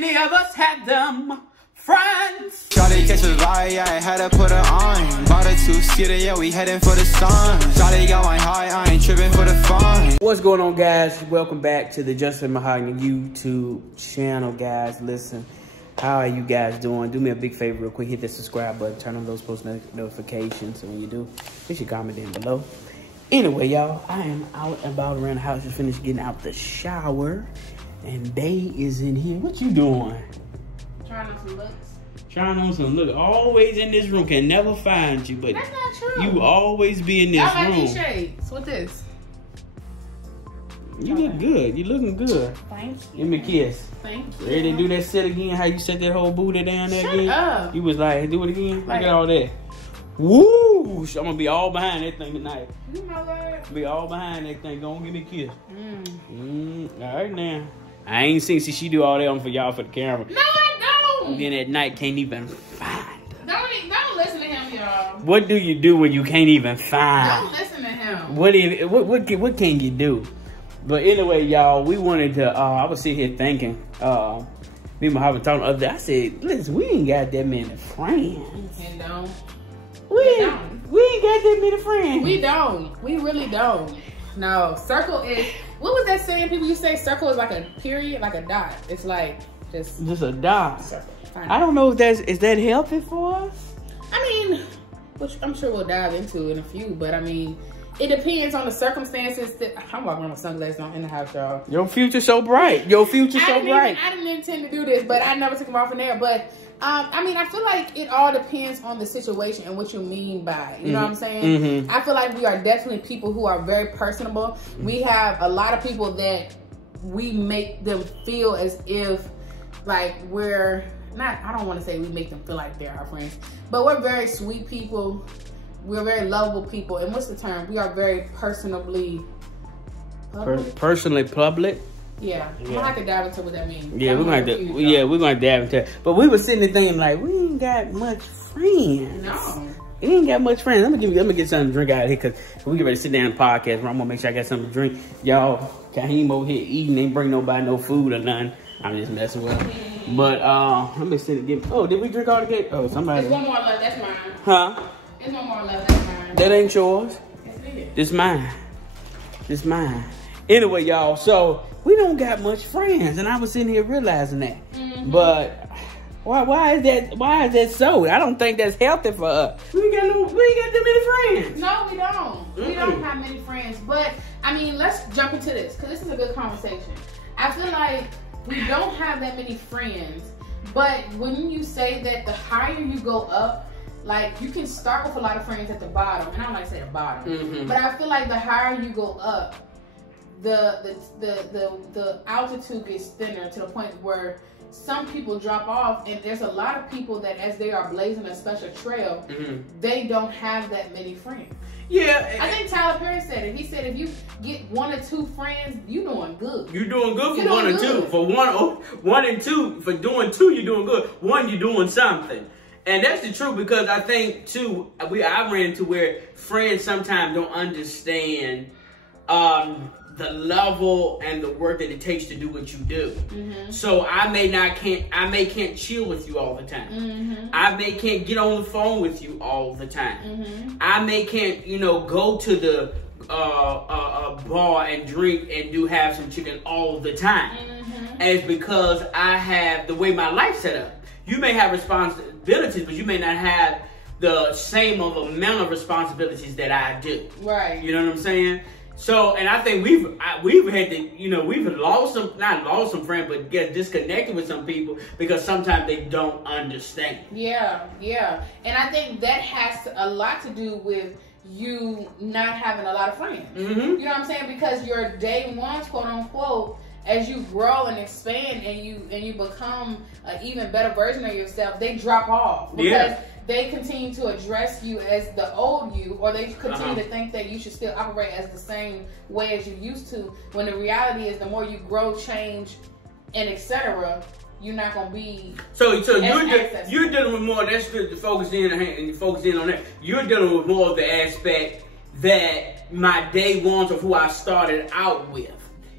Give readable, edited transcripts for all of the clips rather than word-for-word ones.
many of us had them friends? Shawty catch a vibe, yeah, I had to put her on. Bought a two-seater, yeah, we heading for the sun. Shawty got my high, I ain't tripping for the fun. What's going on, guys? Welcome back to the Justin MaHogany YouTube channel, guys. Listen, how are you guys doing? Do me a big favor real quick. Hit the subscribe button. Turn on those post notifications. And when you do, you should comment down below. Anyway, y'all, I am out and about around the house. Just finished getting out the shower. And Day is in here. What you doing? Trying on some looks. Trying on some look. Always in this room. Can never find you. But that's not true. You always be in this room. I like these shades. What this? You look good. You looking good. Thank you. Give me a kiss. Thank you. Ready to do that sit again? How you set that whole booty down there again? Shut up. You was like, do it again? Like, look at all that. Woo! I'm gonna be all behind that thing tonight. You know that? Be all behind that thing. Go on, give me a kiss. All right now. I ain't seen she do all that on for y'all for the camera. No, I don't. And then at night can't even find. Don't listen to him, y'all. What do you do when you can't even find? Don't listen to him. What can you do? But anyway, y'all, we wanted to. I was sitting here thinking. Me and my husband talking the other day. I said, listen, we ain't got that many friends. And don't. We ain't got that many friends. We don't. We really don't. No, circle is. What was that saying? People used to say circle is like a period, like a dot. It's like just a dot. Circle. I don't know if is that healthy for us. I mean, which I'm sure we'll dive into in a few, but I mean, it depends on the circumstances. I'm walking around with sunglasses on in the house, y'all. Your future's so bright. Your future's so bright. I didn't intend to do this, but I never took them off in there. But I mean, I feel like it all depends on the situation and what you mean by it. You know what I'm saying? I feel like we are definitely people who are very personable. We have a lot of people that we make them feel as if like we're not, I don't want to say we make them feel like they're our friends, but we're very sweet people. We're very lovable people. And what's the term? We are very personally public. Personally public? Yeah. I'm gonna have to dive into what that means. Yeah, we're gonna dive into it. But we were sitting there thinking like, we ain't got much friends. No. We ain't got much friends. Let me get something to drink out of here because we get ready to sit down and podcast. I'm gonna make sure I got something to drink. Y'all, Kaheem over here eating, ain't bring nobody no food or nothing. I'm just messing with him. But let me sit and get. Oh, did we drink all together? Oh, somebody. There's one more left. That's mine. Huh? There's one more left. That's mine. That ain't yours. Yes, it is. This mine. This mine. Anyway, y'all. So we don't got much friends, and I was sitting here realizing that. But why is that so? I don't think that's healthy for us. We ain't got that many friends. No, we don't. We don't have many friends. But I mean, let's jump into this because this is a good conversation. I feel like we don't have that many friends, but when you say that the higher you go up, like you can start with a lot of friends at the bottom, and I don't like to say the bottom, but I feel like the higher you go up, the altitude gets thinner to the point where some people drop off, and there's a lot of people that as they are blazing a special trail, they don't have that many friends. Yeah, I think Tyler Perry said it. He said if you get 1 or 2 friends, you doing good. You're doing good for 1 or 2. For one and two, for doing 2, you're doing good. 1, you're doing something. And that's the truth because I think too, I ran into where friends sometimes don't understand the level and the work that it takes to do what you do. So I may can't chill with you all the time. I may can't get on the phone with you all the time. I may can't, go to the bar and drink and have some chicken all the time. And it's because I have the way my life set up. You may have responsibilities, but you may not have the same amount of responsibilities that I do. Right. You know what I'm saying? So, and I think we've had to, we've not lost some friends, but get disconnected with some people because sometimes they don't understand. Yeah. And I think that has a lot to do with you not having a lot of friends. You know what I'm saying? Because your day ones, quote unquote, as you grow and expand and you become an even better version of yourself, they drop off because they continue to address you as the old you, or they continue to think that you should still operate as the same way as you used to, when the reality is the more you grow, change, and etc., you're not gonna be. So you're dealing with more. That's good to focus in on that. You're dealing with more of the aspect that my day ones of who I started out with.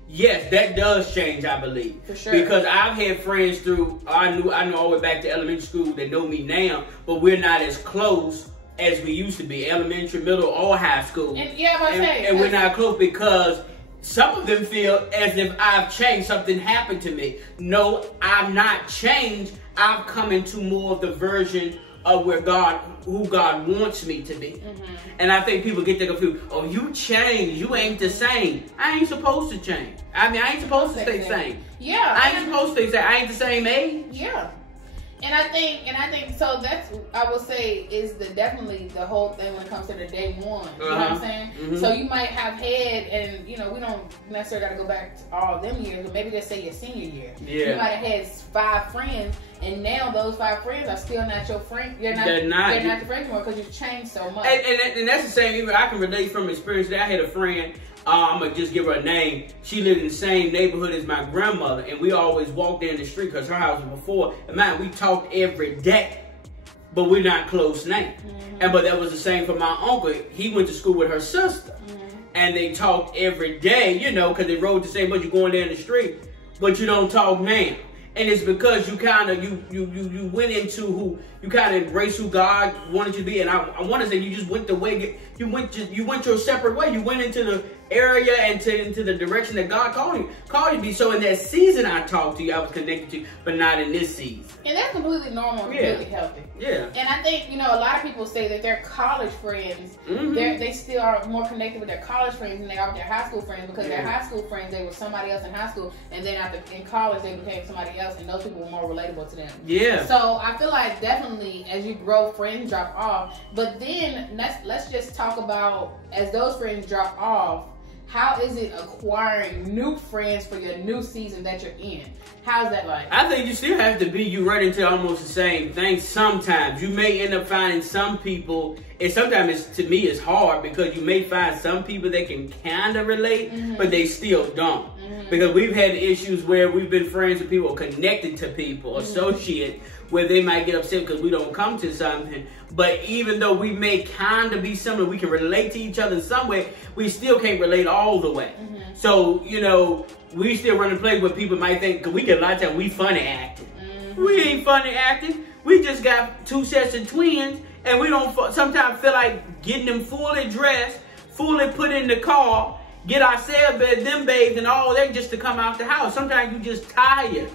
yes, that does change, I believe. For sure. Because I've had friends I know all the way back to elementary school that know me now, but we're not as close as we used to be, elementary, middle, or high school. And we're not close because some of them feel as if I've changed, something happened to me. No, I'm not changed. I've come into more of the version of who God wants me to be. And I think people get that confused. Oh, you changed. You ain't the same. I ain't supposed to change. I mean, I ain't supposed to stay the same. Yeah. I ain't supposed to stay the same. I ain't the same age. Yeah. And I think so that's, I will say, is definitely the whole thing when it comes to the day one. You know what I'm saying? So you might have had, and we don't necessarily got to go back to all them years, but maybe let's say your senior year. Yeah. You might have had 5 friends, and now those 5 friends are still not your friend. They're not your friends anymore because you've changed so much. And that's the same. Even I can relate from experience. That I had a friend. I'm going to just give her a name. She lived in the same neighborhood as my grandmother, and we always walked down the street because her house was before. And man, we talked every day, but we're not close now. But that was the same for my uncle. He went to school with her sister, and they talked every day, because they rode the same bus. You're going down the street, but you don't talk now. And it's because you kind of, you went into you kind of embraced who God wanted you to be. And I want to say you just went the way, you went your separate way. You went into the area and into the direction that God called you to be. So in that season I talked to you, I was connected to you, but not in this season. And that's completely normal and completely healthy. Yeah. And I think, a lot of people say that their college friends, they still are more connected with their college friends than they are with their high school friends, because their high school friends, they were somebody else in high school, and then in college they became somebody else, and those people were more relatable to them. Yeah. So I feel like definitely as you grow, friends drop off. But then let's just talk about, as those friends drop off, how is it acquiring new friends for your new season that you're in? How's that like? I think you still have to be, you run into almost the same thing sometimes. You may end up finding some people, and sometimes to me it's hard because you may find some people that can kind of relate, but they still don't. Because we've had issues where we've been friends with people, connected to people, associates, where they might get upset because we don't come to something. But even though we may kind of be similar, we can relate to each other in some way, we still can't relate all the way. So, we still run and play where people might think, because we get a lot of times, we funny acting. We ain't funny acting. We just got 2 sets of twins, and we don't sometimes feel like getting them fully dressed, fully put in the car, get ourselves them bathed and all that just to come out the house. Sometimes you just tired.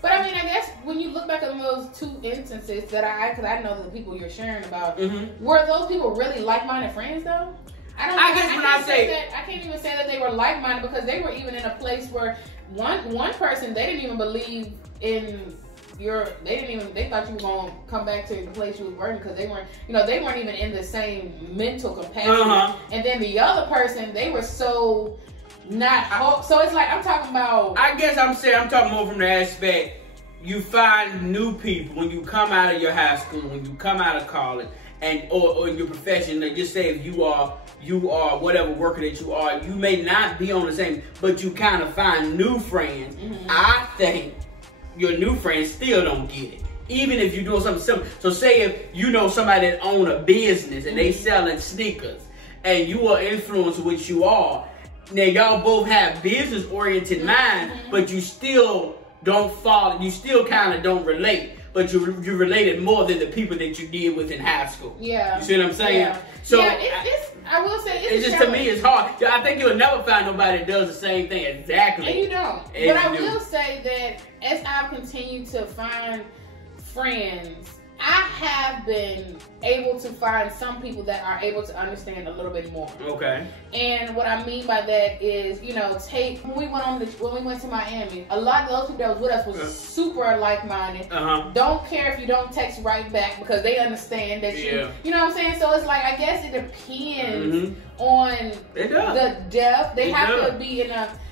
But I mean, I guess when you look back at those 2 instances because I know the people you're sharing about, were those people really like-minded friends though? I can't even say that they were like-minded, because they were even in a place where one person, they didn't even believe in they thought you were going to come back to the place you was working, because they weren't even in the same mental capacity. And then the other person, they were so so it's like, I'm talking about, I guess I'm talking more from the aspect, you find new people when you come out of your high school, when you come out of college, or in your profession. Like, just say if you are whatever worker that you are, you may not be on the same, but you kind of find new friends. I think your new friends still don't get it, even if you're doing something similar. So say if you know somebody that own a business and they selling sneakers, and you are influenced, which you are. Now y'all both have business-oriented mind, but you still don't follow. You still kind of don't relate, but you related more than the people that you did with in high school. Yeah. You see what I'm saying? Yeah. So I will say it's just, to me, it's hard. I think you'll never find nobody that does the same thing exactly. And you don't. But I will say that as I've continued to find friends, I have been able to find some people that are able to understand a little bit more. Okay. And what I mean by that is, when we went to Miami, a lot of those people that was with us was super like-minded. Don't care if you don't text right back, because they understand that you know what I'm saying? So it's like, I guess it depends on the depth. They have to be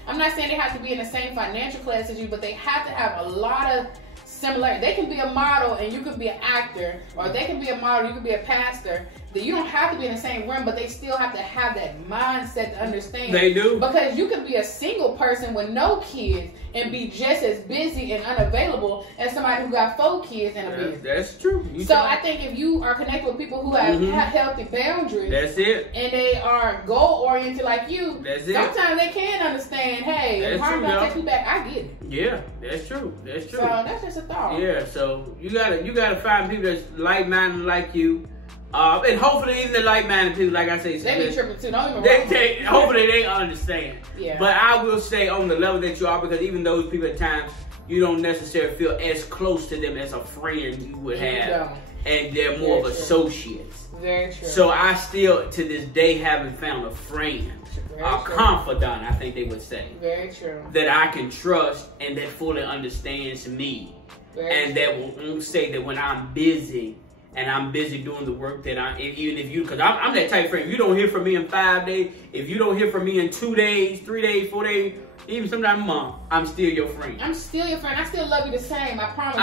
I'm not saying they have to be in the same financial class as you, but they have to have a lot of similar. They can be a model and you could be an actor, or they can be a model, you could be a pastor. that you don't have to be in the same room, but they still have to have that mindset to understand. They do. Because you can be a single person with no kids and be just as busy and unavailable as somebody who got 4 kids and a business. That's true. I think if you are connected with people who have healthy boundaries, that's it, and they are goal oriented like you, that's it. Sometimes they can understand. Hey, if I'm gonna take you back, I get it. Yeah, that's true. That's true. So that's just a thought. Yeah, so you gotta find people that's like-minded like you. And hopefully even the like-minded people, like I say, they be tripping too. Don't even they hopefully they understand. Yeah. But I will say on the level that you are, because even those people at times you don't necessarily feel as close to them as a friend you would have, and they're more of associates. Very true. So I still to this day haven't found a friend, a confidant, I think they would say. Very true. That I can trust and that fully understands me, that won't say that when I'm busy. And I'm busy doing the work that even if you, because I'm that type of friend. If you don't hear from me in 5 days, if you don't hear from me in 2 days, 3 days, 4 days, even sometimes a month, I'm still your friend. I'm still your friend. I still love you the same. I promise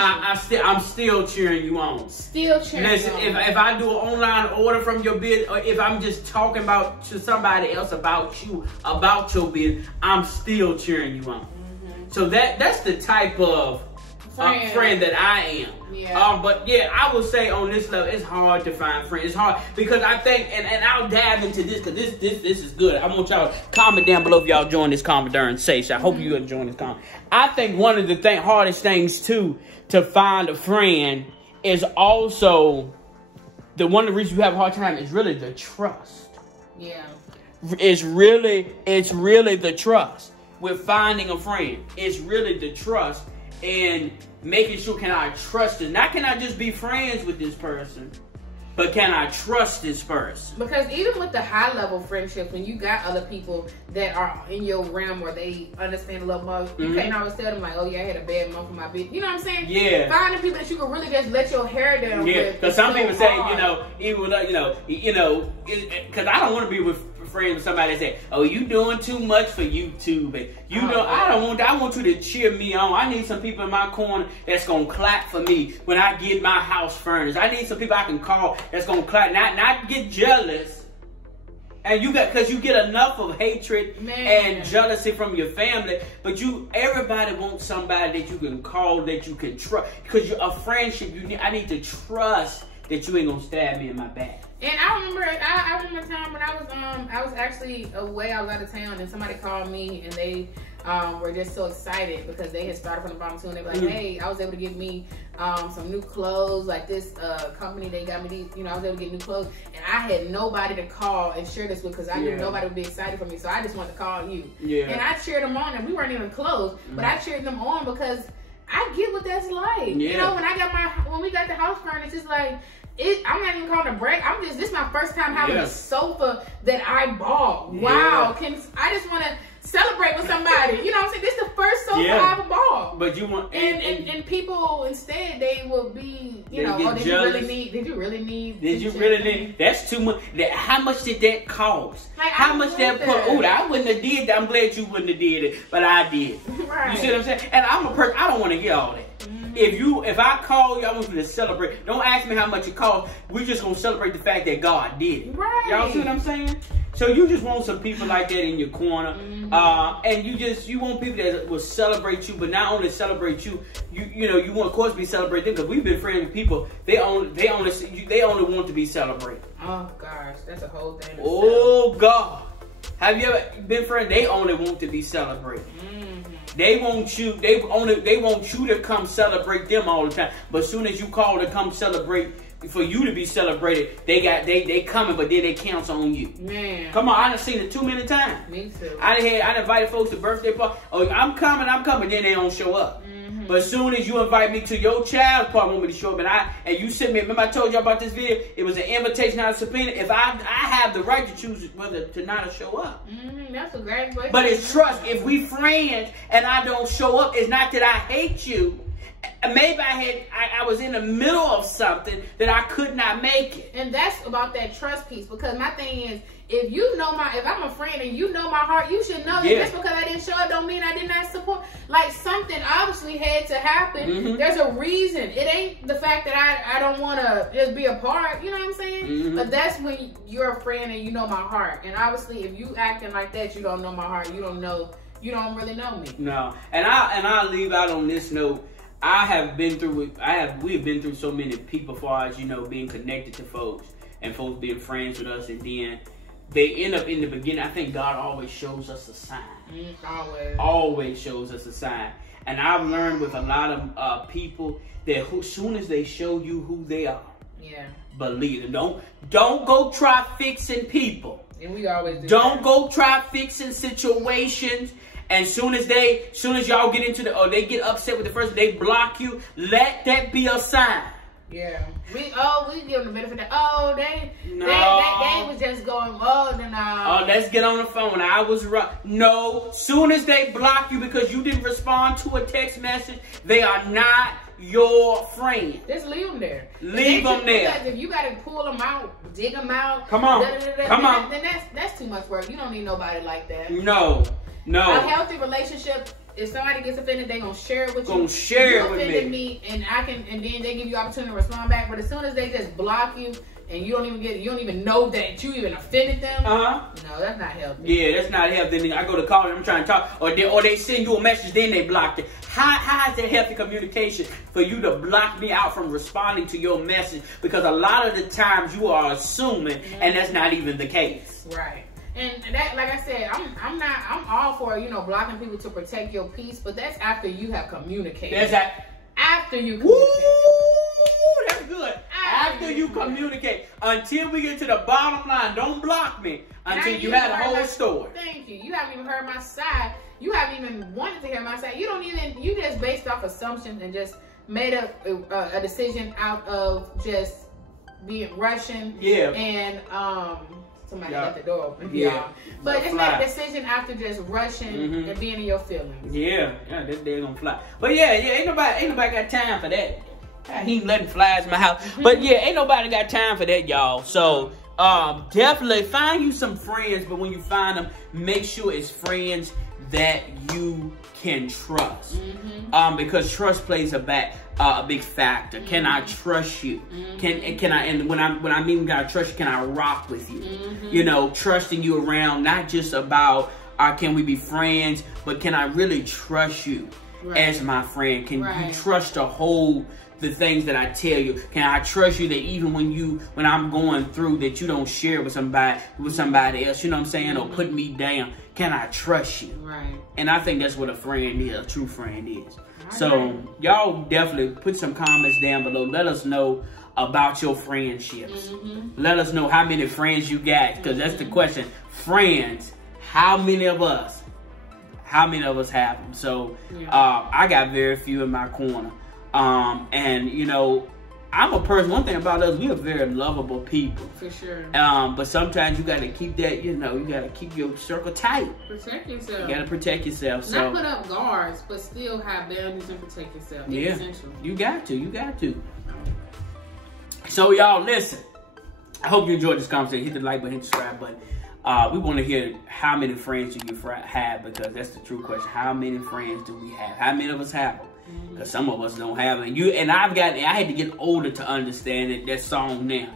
you. I'm still cheering you on. Still cheering you on. If I do an online order from your business, or if I'm just talking to somebody else about you, about your business, I'm still cheering you on. So that's the type of friend that I am. Yeah. But yeah, I would say on this level, it's hard to find friends. It's hard because I think, and I'll dive into this because this is good. I want y'all to comment down below if y'all join this comment during session. I hope you enjoy this comment. I think one of the hardest things too to find a friend is also one of the reasons you have a hard time is really the trust. Yeah. It's really the trust with finding a friend. It's really the trust. And making sure, can I trust it? Not can I just be friends with this person, but can I trust this person? Because even with the high level friendships, when you got other people that are in your realm where they understand a little more, you can't always tell them like, oh yeah, I had a bad month for my business. You know what I'm saying? Yeah. Finding people that you can really just let your hair down with. Yeah, because some people say, because I don't want to be with friends with somebody that say, oh, you doing too much for YouTube. And I want you to cheer me on. I need some people in my corner that's gonna clap for me when I get my house furnished. I need some people I can call that's gonna clap, not get jealous. And because you get enough of hatred and jealousy from your family, but everybody wants somebody that you can call, that you can trust. Because a friendship, I need to trust that you ain't gonna stab me in my back. And I remember a time when I was actually away. I was out of town, and somebody called me, and they were just so excited because they had started from the bottom too, and they were like, "Hey, I was able to get me some new clothes. Like this company, they got me these. I was able to get new clothes, and I had nobody to call and share this with because I knew nobody would be excited for me. So I just wanted to call you. Yeah. And I cheered them on, and we weren't even close, but I cheered them on because I get what that's like. Yeah. When we got the house furnished, it's like. I'm not even calling a break. This is my first time having a sofa that I bought. Wow. I just want to celebrate with somebody. You know what I'm saying? This is the first sofa I ever bought. But you want and people instead they will be, did you really need that's too much. How much did that cost? Like, how much that put I wouldn't have did that. I'm glad you wouldn't have did it, but I did. Right. You see what I'm saying? And I'm a person, I don't want to hear all that. If I call you, I want you to celebrate. Don't ask me how much it cost. We're just gonna celebrate the fact that God did it. Right. Y'all see what I'm saying? So you just want some people like that in your corner, and you want people that will celebrate you, but not only celebrate you, you want of course be celebrate them because we've been friends with people. They only want to be celebrated. Oh gosh, that's a whole thing. Oh God, have you ever been friends? They only want to be celebrated. They want you. They want you to come celebrate them all the time. But as soon as you call to come celebrate, for you to be celebrated, they coming, but then they cancel on you. Man, come on, I done seen it too many times. Me too. I invited folks to birthday party. Oh, I'm coming. Then they don't show up. But as soon as you invite me to your child's party, want me to show up, and you sent me. Remember I told you about this video? It was an invitation, not a subpoena. If I have the right to choose whether to not show up. That's a great way. But it's trust. If we friends and I don't show up, it's not that I hate you. Maybe I was in the middle of something that I could not make it. And that's about that trust piece, because my thing is, if you know if I'm a friend and you know my heart, you should know that just because I didn't show up don't mean I did not support. Like, something obviously had to happen. There's a reason. It ain't the fact that I don't want to just be a part. You know what I'm saying? But that's when you're a friend and you know my heart. And obviously, if you acting like that, you don't know my heart. You don't really know me. No. And I'll leave out on this note. We have been through so many people, as far as, you know, being connected to folks and folks being friends with us, and then they end up in the beginning. I think God always shows us a sign. Always shows us a sign. And I've learned with a lot of people that as soon as they show you who they are, believe them. Don't go try fixing people. And we always do. Don't go try fixing situations. And soon as y'all get into they get upset with the person, they block you. Let that be a sign. Yeah. We give them the benefit of they was just going, let's get on the phone. I was right. No, soon as they block you because you didn't respond to a text message, they are not your friend. Just leave them there. Leave them there. Because if you got to pull them out, dig them out, come on, then that's too much work. You don't need nobody like that. No. A healthy relationship, if somebody gets offended, they gonna share it with you. You offended me, and then they give you opportunity to respond back. But as soon as they just block you, and you don't even know that you even offended them. No, that's not healthy. Yeah, that's not healthy. Then I go to call them, I'm trying to talk, or they send you a message, then they block it. How is that healthy communication for you to block me out from responding to your message? Because a lot of the times you are assuming, and that's not even the case. Right. And that, like I said, I'm all for, you know, blocking people to protect your peace, but that's after you have communicated. After you communicate. Woo, that's good. After you communicate. Until we get to the bottom line, don't block me until you had a whole story. Thank you. You haven't even heard my side. You haven't even wanted to hear my side. You just based off assumptions and just made a decision out of just being Russian. Yeah. And somebody left the door open. Yeah. But just make a decision after just rushing and being in your feelings. Yeah, they're gonna fly. But ain't nobody got time for that. He ain't letting flies in my house. But ain't nobody got time for that, y'all. So definitely find you some friends, but when you find them, make sure it's friends that you can trust. Because trust plays a big factor. Can I trust you? Can I? And when I mean can I trust you, can I rock with you? You know, trusting you around, not just about can we be friends, but can I really trust you as my friend? Can you trust to hold the things that I tell you? Can I trust you that even when I'm going through, that you don't share with somebody else? You know what I'm saying? Or put me down. Can I trust you? Right. And I think that's what a friend is. A true friend is. So y'all definitely put some comments down below. Let us know about your friendships. Let us know how many friends you got, because that's the question. Friends, how many of us have them? So I got very few in my corner. And you know, I'm a person, one thing about us, we are very lovable people. For sure. But sometimes you gotta keep that, you know, you gotta keep your circle tight. Protect yourself. You gotta protect yourself. Not put up guards, but still have boundaries and protect yourself. It's essential. You got to. So y'all, listen. I hope you enjoyed this conversation. Hit the like button, hit the subscribe button. We want to hear how many friends you have, because that's the true question. How many friends do we have? How many of us have them? Because some of us don't have it. I had to get older to understand that song now.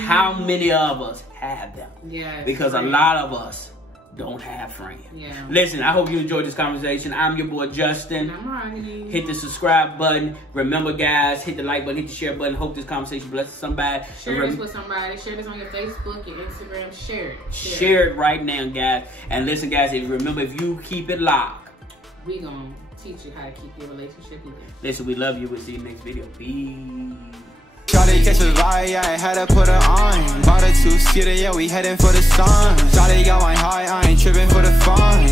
How many of us have them? Yes. Because a lot of us don't have friends. Yeah. Listen, I hope you enjoyed this conversation. I'm your boy Justin. I'm MaHogany. Hit the subscribe button. Remember, guys, hit the like button, hit the share button. Hope this conversation blesses somebody. Share this with somebody. Share this on your Facebook, your Instagram. Share it. Share it right now, guys. And listen, guys, remember, if you keep it locked, we gonna teach you how to keep your relationship with you. Listen, we love you. We'll see you next video. Peace. Shawty catch a vibe, yeah, I had to put her on. Bought a two-seater, yeah, we heading for the sun. Shawty got my high, I ain't tripping for the fun.